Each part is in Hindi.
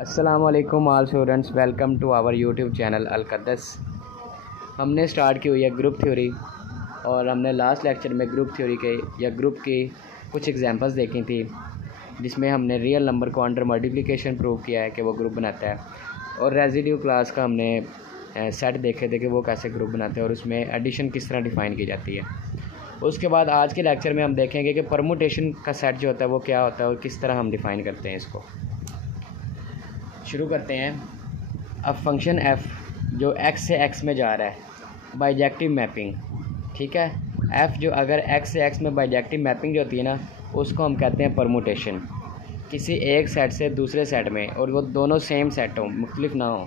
अस्सलाम वालेकुम all students, welcome to our YouTube channel अलकदस। हमने स्टार्ट की हुई है ग्रुप थ्योरी और हमने लास्ट लेक्चर में ग्रुप थ्योरी के या ग्रुप की कुछ एग्जांपल्स देखी थी, जिसमें हमने रियल नंबर को अंडर मल्टीप्लिकेशन प्रूव किया है कि वो ग्रुप बनाता है, और रेजिड्यू क्लास का हमने सेट देखे थे कि वो कैसे ग्रुप बनाते हैं और उसमें एडिशन किस तरह डिफ़ाइन की जाती है। उसके बाद आज के लेक्चर में हम देखेंगे कि परमुटेशन का सेट जो होता है वो क्या होता है और किस तरह हम डिफ़ाइन करते हैं इसको। शुरू करते हैं। अब फंक्शन f जो x से x में जा रहा है, बाइजेक्टिव मैपिंग, ठीक है। f जो अगर x से x में बाइजेक्टिव मैपिंग जो होती है ना, उसको हम कहते हैं परमुटेशन। किसी एक सेट से दूसरे सेट में, और वो दोनों सेम सेट हो, मुख्तलिफ ना हो,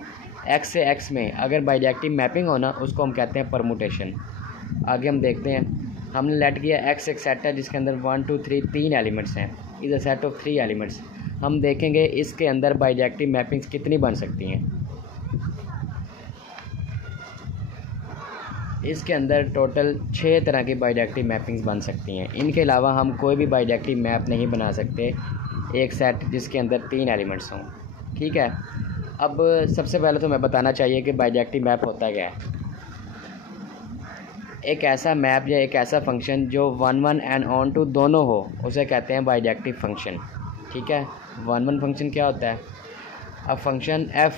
x से x में अगर बाइजेक्टिव मैपिंग हो ना, उसको हम कहते हैं परमुटेशन। आगे हम देखते हैं। हमने लेट किया x एक सेट है जिसके अंदर 1 2 3 3 एलिमेंट्स हैं, is a set of 3 elements. हम देखेंगे इसके अंदर बाइजेक्टिव मैपिंग्स कितनी बन सकती हैं। इसके अंदर टोटल 6 तरह की बाइजेक्टिव मैपिंग्स बन सकती हैं। इनके अलावा हम कोई भी बाइजेक्टिव मैप नहीं बना सकते एक सेट जिसके अंदर 3 एलिमेंट्स हों, ठीक है। अब सबसे पहले तो मैं बताना चाहिए कि बाइजेक्टिव मैप होता क्या है। एक ऐसा मैप या एक ऐसा फंक्शन जो 1 1 एंड ऑन टू दोनों हो, उसे कहते हैं बाइजेक्टिव फंक्शन, ठीक है। 1 1 फंक्शन क्या होता है? अब फंक्शन f,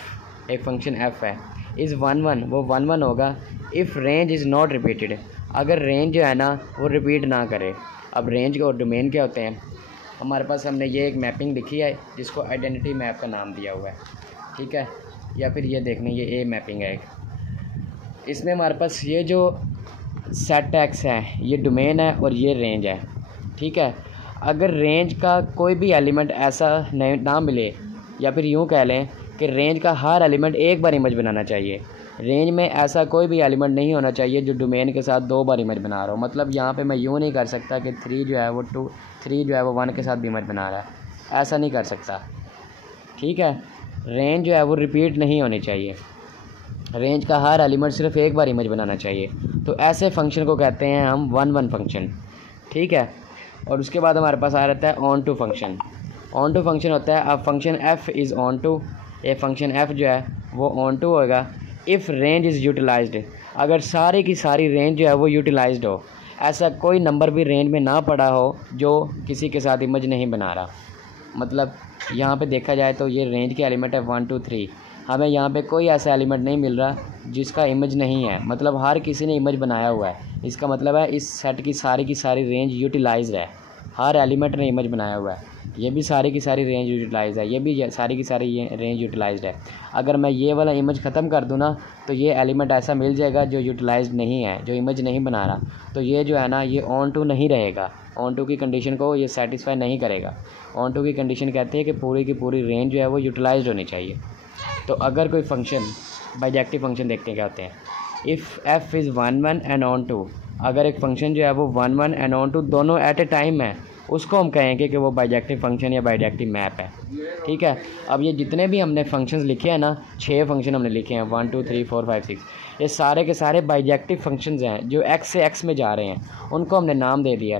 एक फंक्शन f है, इज़ 1 1, वो 1 1 होगा if range is not repeated, अगर रेंज जो है ना वो रिपीट ना करे। अब रेंज और डोमेन क्या होते हैं? हमारे पास हमने ये एक मैपिंग लिखी है जिसको आइडेंटिटी मैप का नाम दिया हुआ है, ठीक है। या फिर ये देखने, ये ए मैपिंग है एक। इसमें हमारे पास ये जो सेट एक्स है ये डोमेन है और ये रेंज है, ठीक है। अगर रेंज का कोई भी एलिमेंट ऐसा ना मिले, या फिर यूँ कह लें कि रेंज का हर एलिमेंट एक बार इमेज बनाना चाहिए। रेंज में ऐसा कोई भी एलिमेंट नहीं होना चाहिए जो डोमेन के साथ 2 बार इमेज बना रहा हो। मतलब यहाँ पे मैं यूँ नहीं कर सकता कि 3 जो है वो 1 के साथ भी इमेज बना रहा है, ऐसा नहीं कर सकता, ठीक है। रेंज जो है वो रिपीट नहीं होनी चाहिए, रेंज का हर एलिमेंट सिर्फ एक बार इमेज बनाना चाहिए। तो ऐसे फंक्शन को कहते हैं हम 1 1 फंक्शन, ठीक है। और उसके बाद हमारे पास आ रहता है onto function. Onto function होता है, अब function f is onto, ये फंक्शन f जो है वो ऑन टू होगा इफ़ रेंज इज़ यूटिलाइज्ड, अगर सारी की सारी रेंज जो है वो यूटिलाइज्ड हो, ऐसा कोई नंबर भी रेंज में ना पड़ा हो जो किसी के साथ इमेज नहीं बना रहा। मतलब यहाँ पे देखा जाए तो ये रेंज के एलिमेंट है 1 2 3, हमें यहाँ पे कोई ऐसा एलिमेंट नहीं मिल रहा जिसका इमेज नहीं है, मतलब हर किसी ने इमेज बनाया हुआ है। इसका मतलब है इस सेट की सारी रेंज यूटिलाइज्ड है, हर एलिमेंट ने इमेज बनाया हुआ है। ये भी सारी की सारी रेंज यूटिलाइज है, ये भी सारी की सारी ये रेंज यूटिलाइज्ड है। अगर मैं ये वाला इमेज ख़त्म कर दूँ ना, तो ये एलिमेंट ऐसा मिल जाएगा जो यूटिलाइज्ड नहीं है, जो इमेज नहीं बना रहा, तो ये जो है ना ये ऑन टू नहीं रहेगा, ऑन टू की कंडीशन को ये सेटिस्फाई नहीं करेगा। ऑन टू की कंडीशन कहती है कि पूरी की पूरी रेंज जो है वो यूटिलाइज्ड होनी चाहिए। तो अगर कोई फंक्शन, बाइजेक्टिव फंक्शन देखते हैं क्या होते हैं। If f is 1 1 and onto, अगर एक फंक्शन जो है वो 1 1 एंड ऑन टू दोनों एट ए टाइम है, उसको हम कहेंगे कि वो बाइजेक्टिव फंक्शन या बाइजेक्टिव मैप है, ठीक है। अब ये जितने भी हमने फंक्शंस लिखे हैं ना, 6 फंक्शन हमने लिखे हैं, 1 2 3 4 5 6, ये सारे के सारे बाइजेक्टिव फंक्शंस हैं जो x से x में जा रहे हैं, उनको हमने नाम दे दिया।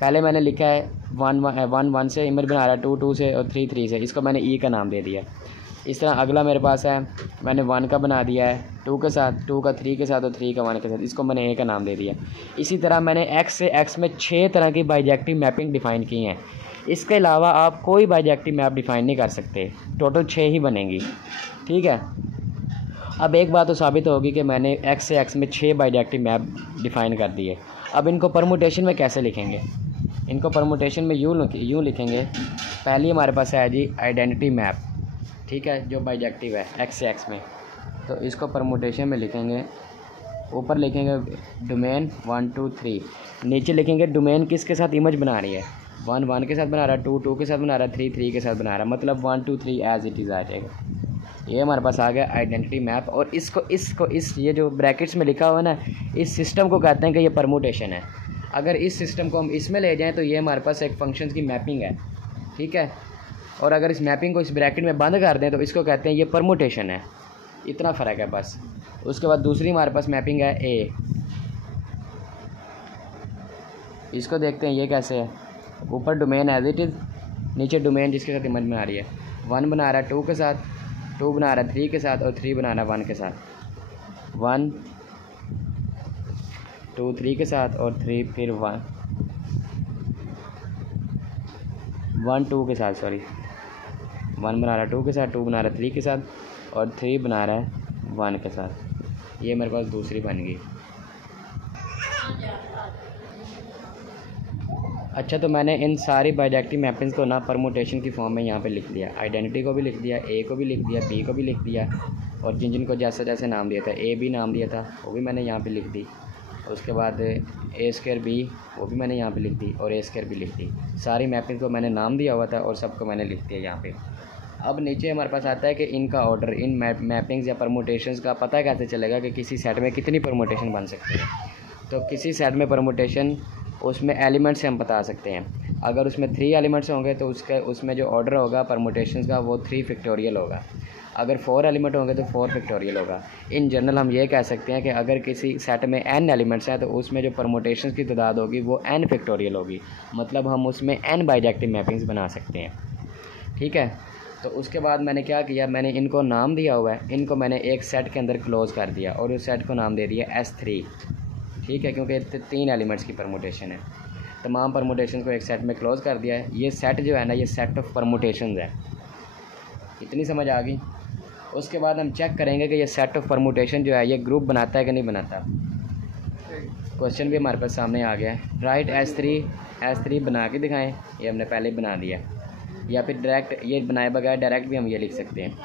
पहले मैंने लिखा है 1 1 से इमेज बना रहा है, 2 2 से और 3 3 से, इसको मैंने e का नाम दे दिया। इस तरह अगला मेरे पास है, मैंने 1 का बना दिया है 2 के साथ, 2 का 3 के साथ और 3 का 1 के साथ, इसको मैंने a का नाम दे दिया। इसी तरह मैंने x से x में 6 तरह की बाइजेक्टिव मैपिंग डिफ़ाइन की हैं। इसके अलावा आप कोई बाइजेक्टिव मैप डिफ़ाइन नहीं कर सकते, टोटल 6 ही बनेंगी, ठीक है। अब एक बात तो साबित होगी कि मैंने x से x में 6 बाइजेक्टिव मैप डिफ़ाइन कर दिए। अब इनको परमुटेशन में कैसे लिखेंगे? इनको परमुटेशन में यूँ लिखेंगे। पहली हमारे पास है जी आइडेंटिटी मैप, ठीक है, जो बाइजेक्टिव है x से x में, तो इसको परमुटेशन में लिखेंगे। ऊपर लिखेंगे डोमेन 1 2 3, नीचे लिखेंगे डोमेन किसके साथ इमेज बना रही है, 1 1 के साथ बना रहा है, 2 2 के साथ बना रहा है, 3 3 के साथ बना रहा है, मतलब 1 2 3 एज इट इज़ आ जाएगा। ये हमारे पास आ गया आइडेंटिटी मैप। और इस ये जो ब्रैकेट्स में लिखा हुआ है ना, इस सिस्टम को कहते हैं कि ये परमुटेशन है। अगर इस सिस्टम को हम इसमें ले जाएँ तो ये हमारे पास एक फंक्शन की मैपिंग है, ठीक है। और अगर इस मैपिंग को इस ब्रैकेट में बंद कर दें तो इसको कहते हैं ये परमुटेशन है। इतना फ़र्क है बस। उसके बाद दूसरी हमारे पास मैपिंग है ए, इसको देखते हैं ये कैसे है। ऊपर डोमेन एज इट इज़, नीचे डोमेन जिसके साथ इमेज बना रही है। 1 बना रहा है 2 के साथ, 2 बना रहा है 3 के साथ और 3 बना रहा है 1 के साथ, 1 2 3 के साथ और 3 फिर 1 2 के साथ, सॉरी 1 बना रहा है 2 के साथ, 2 बना रहा है 3 के साथ और 3 बना रहा है 1 के साथ। ये मेरे पास दूसरी बन गई। अच्छा, तो मैंने इन सारी बाइजेक्टिव मैपिंग्स को ना परमुटेशन की फॉर्म में यहाँ पे लिख दिया। आइडेंटिटी को भी लिख दिया, ए को भी लिख दिया, बी को भी लिख दिया और जिन जिन को जैसे जैसे नाम दिया था, ए बी नाम दिया था वो भी मैंने यहाँ पे लिख दी। उसके बाद ए स्क्वायर बी वो भी मैंने यहाँ पे लिख दी और ए स्क्वायर भी लिख दी। सारी मैपिंग को मैंने नाम दिया हुआ था और सबको मैंने लिख दिया यहाँ पे। अब नीचे हमारे पास आता है कि इनका ऑर्डर, इन मैपिंग्स या परमुटेशंस का पता कैसे चलेगा कि किसी सेट में कितनी परमुटेशन बन सकती है। तो किसी सेट में परमुटेशन उसमें एलिमेंट से हम बता सकते हैं। अगर उसमें 3 एलिमेंट्स होंगे तो उसमें जो ऑर्डर होगा परमुटेशंस का वो 3 फैक्टोरियल होगा। अगर 4 एलिमेंट होंगे तो 4 फैक्टोरियल होगा। इन जनरल हम ये कह सकते हैं कि अगर किसी सेट में n एलिमेंट्स हैं तो उसमें जो परमुटेशंस की तादाद होगी वो n फैक्टोरियल होगी। मतलब हम उसमें n बाइजेक्टिव मैपिंग्स बना सकते हैं। ठीक है, तो उसके बाद मैंने क्या किया, मैंने इनको नाम दिया हुआ है, इनको मैंने एक सेट के अंदर क्लोज़ कर दिया और उस सेट को नाम दे दिया S3। ठीक है, क्योंकि 3 एलिमेंट्स की परमुटेशन है। तमाम परमुटेशन को एक सेट में क्लोज़ कर दिया है। ये सेट जो है ना, ये सेट ऑफ परमुटेशन है। इतनी समझ आ गई। उसके बाद हम चेक करेंगे कि ये सेट ऑफ परमुटेशन जो है ये ग्रुप बनाता है कि नहीं बनाता। क्वेश्चन भी हमारे पास सामने आ गया है। राइट S3 बना के दिखाएं, ये हमने पहले ही बना दिया, या फिर डायरेक्ट ये बनाए बगैर डायरेक्ट भी हम ये लिख सकते हैं।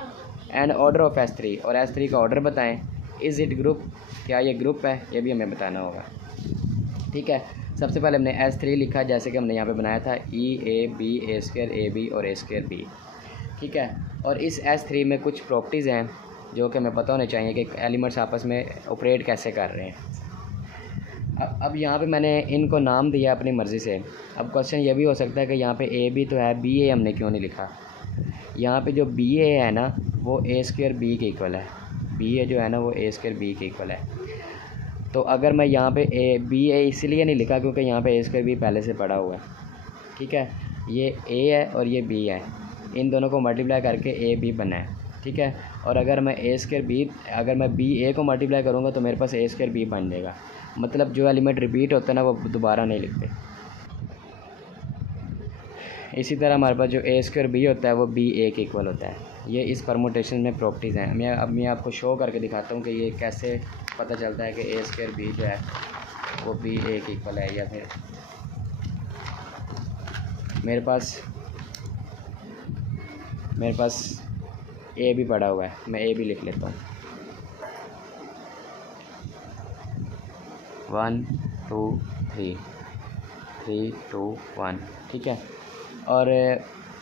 एंड ऑर्डर ऑफ S3 और S3 का ऑर्डर बताएं। इज़ इट ग्रुप, क्या ये ग्रुप है, ये भी हमें बताना होगा। ठीक है, सबसे पहले हमने S3 लिखा जैसे कि हमने यहाँ पे बनाया था E A B A square A B और A स्क्वायर B। ठीक है, और इस S3 में कुछ प्रॉपर्टीज़ हैं जो कि हमें पता होने चाहिए कि एलिमेंट्स आपस में ऑपरेट कैसे कर रहे हैं। अब यहाँ पे मैंने इनको नाम दिया अपनी मर्ज़ी से। अब क्वेश्चन ये भी हो सकता है कि यहाँ पे A B तो है, B A हमने क्यों नहीं लिखा। यहाँ पे जो B A है ना वो A स्क्वायर B के इक्वल है। B A जो है ना वो A स्क्वायर B के इक्वल है। तो अगर मैं यहाँ पे B A इसलिए नहीं लिखा क्योंकि यहाँ पे A स्क्वायर B पहले से पड़ा हुआ है। ठीक है, ये A है और ये B है, इन दोनों को मल्टीप्लाई करके A B बना है। ठीक है, और अगर मैं A स्क्वायर B, अगर मैं B A को मल्टीप्लाई करूँगा तो मेरे पास A स्क्वायर B बन जाएगा। मतलब जो एलिमेंट रिपीट होता है ना वो दोबारा नहीं लिखते। इसी तरह हमारे पास जो A स्क्वायर B होता है वो B A के इक्वल होता है। ये इस परमुटेशन में प्रॉपर्टीज़ हैं। अब मैं आपको शो करके दिखाता हूँ कि ये कैसे पता चलता है कि A स्क्वायर B जो है वो B A के इक्वल है। या फिर मेरे पास A भी पड़ा हुआ है, मैं A भी लिख लेता हूँ। 1 2 3 3 2 1। ठीक है, और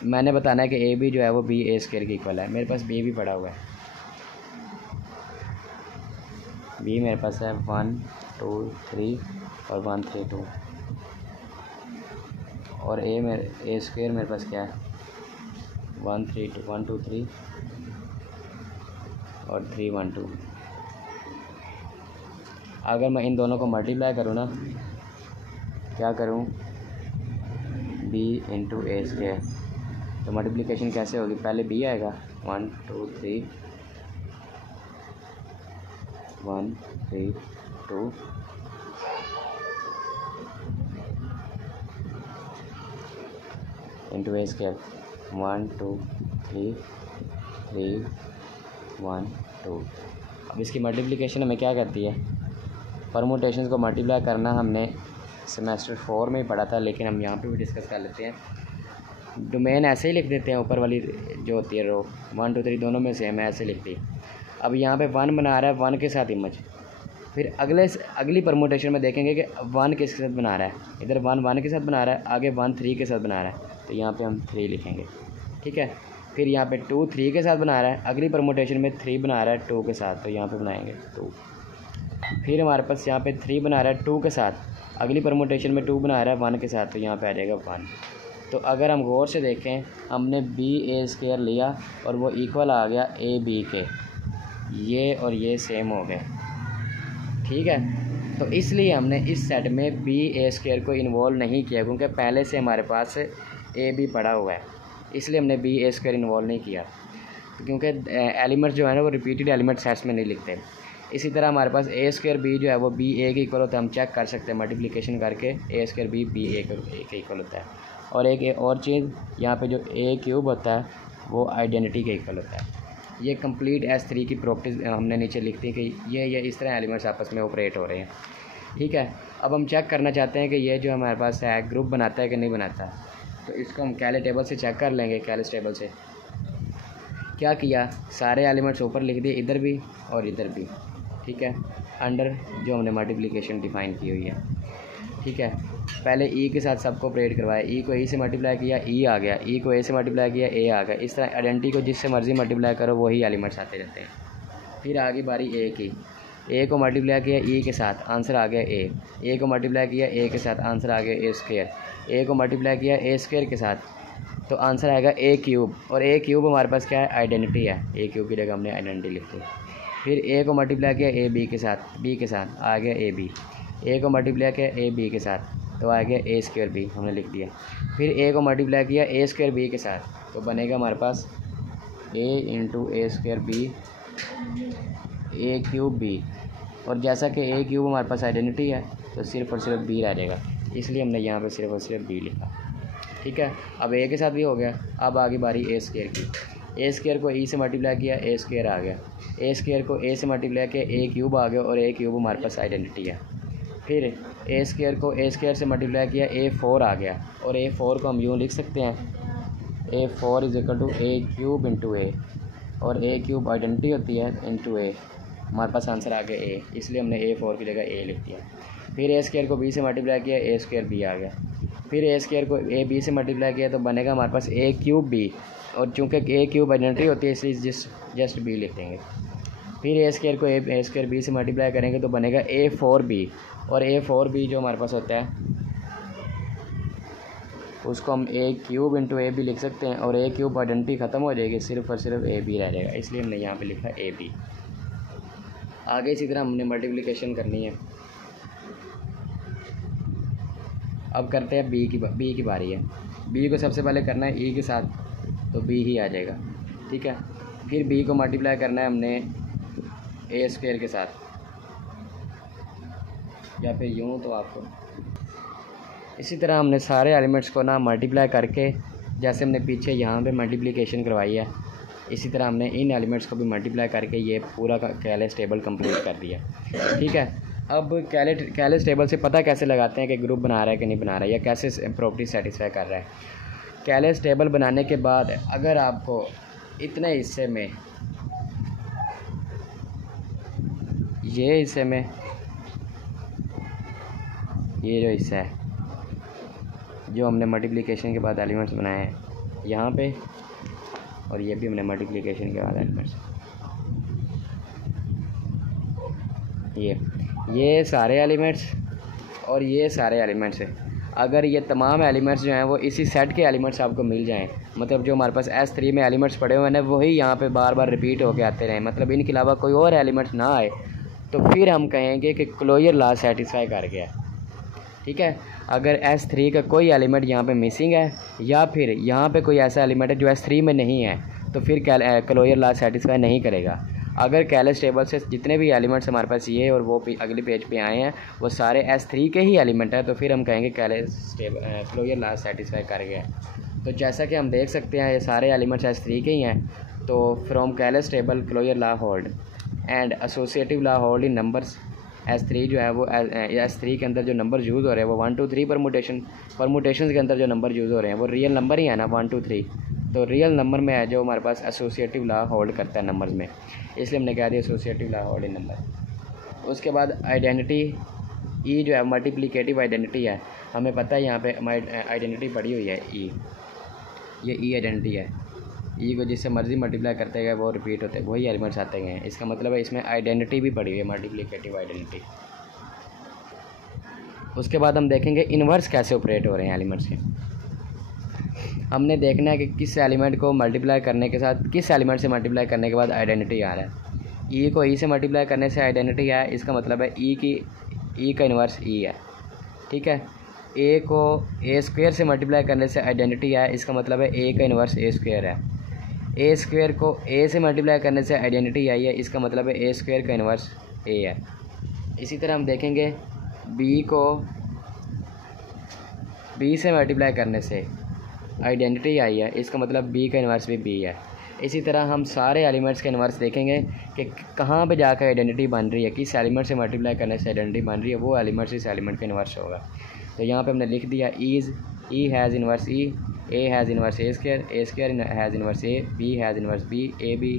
मैंने बताना है कि A B जो है वो B A स्क्वायर के इक्वल है। मेरे पास B भी पड़ा हुआ है, B मेरे पास है 1 2 3 और 1 3 2, और A स्क्वायर मेरे पास क्या है 1 2 3 और 3 1 2। अगर मैं इन दोनों को मल्टीप्लाई करूँ ना, क्या करूँ B इंटू A स्क्वायर, तो मल्टीप्लिकेशन कैसे होगी, पहले B आएगा 1 2 3 1 3 2 इंटू A स्क्वायर 1 2 3 3 1 2। अब इसकी मल्टीप्लिकेशन हमें क्या करती है, परमुटेशंस को मल्टीप्लाई करना हमने सेमेस्टर 4 में ही पढ़ा था, लेकिन हम यहाँ पे भी डिस्कस कर लेते हैं। डोमेन ऐसे ही लिख देते हैं, ऊपर वाली जो होती है रो 1 2 3 दोनों में सेम है, ऐसे लिख दी। अब यहाँ पे 1 बना रहा है 1 के साथ इमेज, फिर अगली परमुटेशन में देखेंगे कि 1 किसके साथ बना रहा है। इधर 1 1 के साथ बना रहा है, आगे 1 3 के साथ बना रहा है, तो यहाँ पे हम 3 लिखेंगे। ठीक है, फिर यहाँ पे 2 3 के साथ बना रहा है, अगली परमुटेशन में 3 बना रहा है 2 के साथ, तो यहाँ पे बनाएंगे 2। फिर हमारे पास यहाँ पे 3 बना रहा है 2 के साथ, अगली परमुटेशन में 2 बना रहा है 1 के साथ, तो यहाँ पे आ जाएगा 1। तो अगर हम गौर से देखें, हमने B A स्क्वायर लिया और वो इक्वल आ गया A B के, ये और ये सेम हो गए। ठीक है, तो इसलिए हमने इस सेट में B A स्क्वायर को इन्वॉल्व नहीं किया क्योंकि पहले से हमारे पास A B पड़ा हुआ है। इसलिए हमने बी ए स्क्वायर इन्वॉल्व नहीं किया, क्योंकि एलिमेंट्स जो है ना वो रिपीटेड एलिमेंट सेट्स में नहीं लिखते। इसी तरह हमारे पास ए स्क्वायर बी जो है वो बी ए के इक्वल होता है, हम चेक कर सकते हैं मल्टीप्लिकेशन करके ए स्क्वायर बी ए के इक्वल होता है। और एक और चीज़ यहाँ पे जो ए क्यूब होता है वो आइडेंटिटी के इक्वल होता है। ये कंप्लीट S3 की प्रॉपर्टीज हमने नीचे लिख दी कि ये इस तरह एलिमेंट्स आपस में ऑपरेट हो रहे हैं। ठीक है, अब हम चेक करना चाहते हैं कि ये जो हमारे पास है ग्रुप बनाता है कि नहीं बनाता है, तो इसको हम कैले टेबल से चेक कर लेंगे। कैले टेबल से क्या किया, सारे एलिमेंट्स ऊपर लिख दिए, इधर भी और इधर भी। ठीक है, अंडर जो हमने मल्टीप्लिकेशन डिफाइन की हुई है। ठीक है, पहले ई के साथ सबको ऑपरेट करवाया, ई को ई से मल्टीप्लाई किया, ई आ गया, ई को ए से मल्टीप्लाई किया, ए आ गया। इस तरह आइडेंटिटी को जिससे मर्जी मल्टीप्लाई करो वही एलिमेंट्स आते रहते हैं। फिर आगे बारी ए की, ए को मल्टीप्लाई किया ई के साथ, आंसर आ गया ए को मल्टीप्लाई किया ए के साथ, आंसर आ गया ए स्क्वायर, ए को मल्टीप्लाई किया ए स्क्वायर के साथ, तो आंसर आएगा ए क्यूब। और ए क्यूब हमारे पास क्या है, आइडेंटिटी है, ए क्यूब की जगह हमने आइडेंटिटी लिख दी। फिर ए को मल्टीप्लाई किया ए बी के साथ आ गया ए बी, ए को मल्टीप्लाई किया ए बी के साथ तो आ गया ए स्क्वायर बी, हमने लिख दिया। फिर ए को मल्टीप्लाई किया ए स्क्वायर बी के साथ तो बनेगा हमारे पास ए इंटू ए स्क्वायर बी ए क्यूब बी। और जैसा कि ए क्यूब हमारे पास आइडेंटिटी है तो सिर्फ और सिर्फ बी रह जाएगा, इसलिए हमने यहाँ पे सिर्फ और सिर्फ बी लिखा। ठीक है, अब ए के साथ भी हो गया। अब आगे बारी ए स्क्वायर की, ए स्क्वायर को ई से मल्टीप्लाई किया ए स्क्वायर आ गया, ए स्क्वायर को ए से मल्टीप्लाई किया ए क्यूब आ गया, और ए क्यूब हमारे पास आइडेंटिटी है। फिर ए स्क्वायर को ए स्क्वायर से मल्टीप्लाई किया ए 4 आ गया, और ए 4 को हम यूँ लिख सकते हैं A 4 is equal to A cube into A, और ए क्यूब आइडेंटिटी होती है इंटू ए, हमारे पास आंसर आ गया ए, इसलिए हमने ए 4 की जगह ए लिख दिया। फिर ए स्क्वायर को बी से मल्टीप्लाई किया ए स्क्वायर बी आ गया, फिर ए स्क्वायर को ए बी से मल्टीप्लाई किया तो बनेगा हमारे पास ए क्यूब बी, और चूँकि ए क्यूब आइडेंटिटी होती है इसलिए जस्ट बी लिख देंगे। फिर ए स्क्वायर को ए स्क्वायर बी से मल्टीप्लाई करेंगे तो बनेगा ए 4 बी, और ए 4 बी जो हमारे पास होता है उसको हम ए क्यूब इंटू ए बी लिख सकते हैं, और ए क्यूब आइडेंटिटी ख़त्म हो जाएगी, सिर्फ और सिर्फ ए बी रह जाएगा, इसलिए हमने यहाँ पे लिखा ए बी। आगे इसी तरह हमने मल्टीप्लिकेशन करनी है। अब करते हैं बी की बारी है। बी को सबसे पहले करना है ई के साथ तो बी ही आ जाएगा। ठीक है, फिर बी को मल्टीप्लाई करना है हमने ए स्क्वायर के साथ, या फिर यूँ तो आपको इसी तरह हमने सारे एलिमेंट्स को ना मल्टीप्लाई करके, जैसे हमने पीछे यहाँ पे मल्टीप्लिकेशन करवाई है, इसी तरह हमने इन एलिमेंट्स को भी मल्टीप्लाई करके ये पूरा कैलेस टेबल कंप्लीट कर दिया। ठीक है, अब कैलेस टेबल से पता कैसे लगाते हैं कि ग्रुप बना रहा है कि नहीं बना रहा है, या कैसे प्रॉपर्टी सेटिस्फाई कर रहा है। कैलेस टेबल बनाने के बाद अगर आपको इतने हिस्से में, ये हिस्से में, ये जो हिस्सा है जो हमने मल्टीप्लिकेशन के बाद एलिमेंट्स बनाए हैं यहाँ पे, और ये भी हमने मल्टीप्लिकेशन के बाद एलिमेंट्स, ये सारे एलिमेंट्स और ये सारे एलिमेंट्स हैं। अगर ये तमाम एलिमेंट्स जो हैं वो इसी सेट के एलिमेंट्स आपको मिल जाएं, मतलब जो हमारे पास S3 में एलिमेंट्स पड़े हुए हैं वही यहाँ पे बार बार रिपीट होके आते रहें, मतलब इनके अलावा कोई और एलिमेंट्स ना आए, तो फिर हम कहेंगे कि क्लोजर लॉ सेटिस्फाई कर गया। ठीक है, अगर S3 का कोई एलिमेंट यहाँ पे मिसिंग है, या फिर यहाँ पे कोई ऐसा एलिमेंट है जो S3 में नहीं है, तो फिर क्लोजर लॉ सेटिस्फाई नहीं करेगा। अगर कैलेस टेबल से जितने भी एलिमेंट्स हमारे पास ये और वो अगले पेज पे आए हैं वो सारे S3 के ही एलिमेंट है, तो फिर हम कहेंगे कैलेस टेबल क्लोजर लॉ सेटिस्फाई कर गया। तो जैसा कि हम देख सकते हैं ये सारे एलिमेंट्स S3 के ही हैं, तो from Cayley's table closure law hold and associative law hold in numbers. S3 जो है वो S3 के अंदर जो नंबर यूज़ हो रहे हैं वो 1 2 3 परमुटेशन के अंदर जो नंबर यूज़ हो रहे हैं वो रियल नंबर ही है ना 1 2 3, तो रियल नंबर में है जो हमारे पास एसोसिएटिव लॉ होल्ड करता है नंबर्स में, इसलिए हमने कह दिया एसोसिएटिव लॉ होल्ड इन नंबर। उसके बाद आइडेंटिटी ई जो है मल्टीप्लिकेटिव आइडेंटिटी है, हमें पता है यहाँ पे आइडेंटिटी पड़ी हुई है ई, ये ई आइडेंटिटी है। ई को जिससे मर्जी मल्टीप्लाई करते गए वो रिपीट होते वही एलिमेंट्स आते गए, इसका मतलब है इसमें आइडेंटिटी भी पड़ी हुई है मल्टीप्लिकेटिव आइडेंटिटी। उसके बाद हम देखेंगे इन्वर्स कैसे ऑपरेट हो रहे हैं एलिमेंट्स के। हमने देखना है कि किस एलिमेंट को मल्टीप्लाई करने के साथ, किस एलिमेंट से मल्टीप्लाई करने के बाद आइडेंटिटी आ रहा है। ई को ई से मल्टीप्लाई करने से आइडेंटिटी है, इसका मतलब है ई का इन्वर्स ई है। ठीक है, ए को ए स्क्वायर से मल्टीप्लाई करने से आइडेंटिटी है, इसका मतलब है ए का इन्वर्स ए स्क्वायर है। ए स्क्वायर को ए से मल्टीप्लाई करने से आइडेंटिटी आई है, इसका मतलब है ए स्क्वायर का इन्वर्स ए है। इसी तरह हम देखेंगे बी को बी से मल्टीप्लाई करने से आइडेंटिटी आई है, इसका मतलब बी का इन्वर्स भी बी है। इसी तरह हम सारे एलिमेंट्स के इन्वर्स देखेंगे कि कहाँ पे जाकर आइडेंटिटी बन रही है, किस एलिमेंट से मल्टीप्लाई करने से आइडेंटिटी बन रही है, वो एलिमेंट्स इस एलिमेंट का इन्वर्स होगा। तो यहाँ पे हमने लिख दिया E has inverse E, A has inverse A square has inverse A, B has inverse B, A B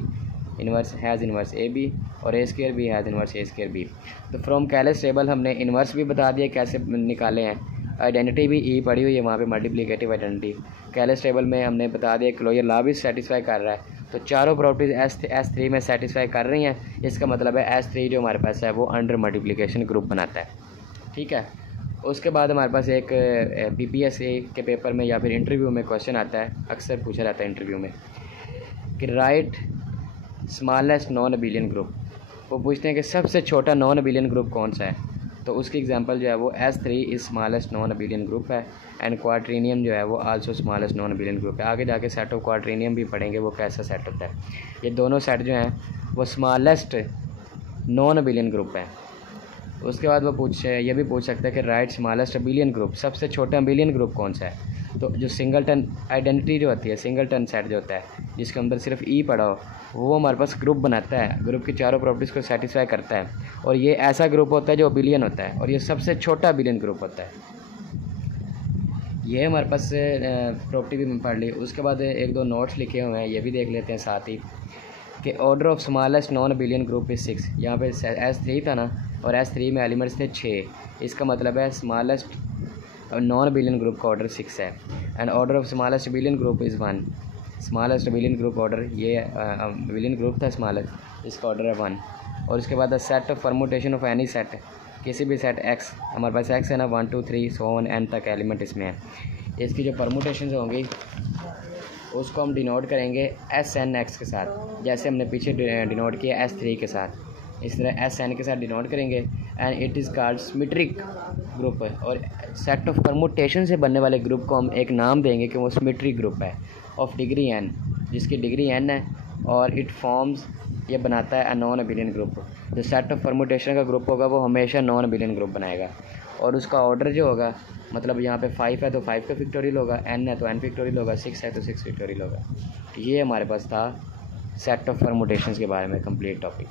inverse has inverse A B, और A square B has inverse A square B. तो फ्रॉम कैलस टेबल हमने इन्वर्स भी बता दिया कैसे निकाले हैं, आइडेंटिटी भी ई पड़ी हुई है वहाँ पे, मल्टीप्लिकेटिव आइडेंटिटी। कैलस टेबल में हमने बता दिया क्लोजर लॉ भी सेटिस्फाई कर रहा है। तो चारों प्रॉपर्टीज़ S3 में सेटिस्फाई कर रही हैं, इसका मतलब है S3 जो हमारे पास है वो अंडर मल्टीप्लिकेशन ग्रुप बनाता है। ठीक है, उसके बाद हमारे पास एक PPSC के पेपर में या फिर इंटरव्यू में क्वेश्चन आता है, अक्सर पूछा जाता है इंटरव्यू में कि right smallest non abelian group. वो पूछते हैं कि सबसे छोटा नॉन अबिलियन ग्रुप कौन सा है। तो उसकी एग्जांपल जो है वो S3 is smallest non abelian group है, एंड क्वाड्रेनियम जो है वो also smallest non abelian group है। आगे जाके सेट ऑफ क्वाड्रेनियम भी पढ़ेंगे वो कैसा सेट होता है। ये दोनों सेट जो हैं वो स्मॉलेस्ट नॉन अबिलियन ग्रुप है। उसके बाद वो ये भी पूछ सकता है कि राइट स्मॉलेस्ट अबिलियन ग्रुप, सबसे छोटा अबिलियन ग्रुप कौन सा है। तो जो सिंगलटन आइडेंटिटी जो होती है, सिंगलटन सेट जो होता है जिसके अंदर सिर्फ ई पड़ा हो, वो हमारे पास ग्रुप बनाता है, ग्रुप की चारों प्रॉपर्टीज़ को सेटिस्फाई करता है, और ये ऐसा ग्रुप होता है जो अबिलियन होता है, और ये सबसे छोटा अबिलियन ग्रुप होता है। ये हमारे पास प्रॉपर्टी भी पढ़ ली। उसके बाद एक दो नोट्स लिखे हुए हैं, ये भी देख लेते हैं साथ ही कि order of smallest non abelian group is 6। यहाँ पे S3 था ना, और S3 में एलिमेंट्स थे 6, इसका मतलब है स्मॉलेस्ट नॉन अबिलियन ग्रुप का ऑर्डर 6 है, and order of smallest abelian group is 1। Smallest abelian group order, ये अबिलियन ग्रुप था स्मॉलेस्ट, इसका ऑर्डर है 1। और उसके बाद the set of permutation of any set, किसी भी सेट X, हमारे पास X है ना, 1 2 3 सो ऑन N तक एलिमेंट इसमें है, इसकी जो परमुटेशन होंगी उसको हम डिनोट करेंगे SNX के साथ, जैसे हमने पीछे डिनोट किया S3 के साथ, इस तरह SN के साथ डिनोट करेंगे, and it is called symmetric group. और सेट ऑफ परमुटेशन से बनने वाले ग्रुप को हम एक नाम देंगे कि वो सिमेट्रिक ग्रुप है ऑफ डिग्री n, जिसकी डिग्री n है, और इट फॉर्म्स, ये बनाता है नॉन अबिलियन ग्रुप। जो सेट ऑफ परमुटेशन का ग्रुप होगा वो हमेशा नॉन अबिलियन ग्रुप बनाएगा, और उसका ऑर्डर जो होगा, मतलब यहाँ पे 5 है तो 5 का फैक्टोरियल होगा, n है तो n फैक्टोरियल होगा, 6 है तो 6 फैक्टोरियल होगा। ये हमारे पास था सेट ऑफ परमुटेशंस के बारे में कंप्लीट टॉपिक।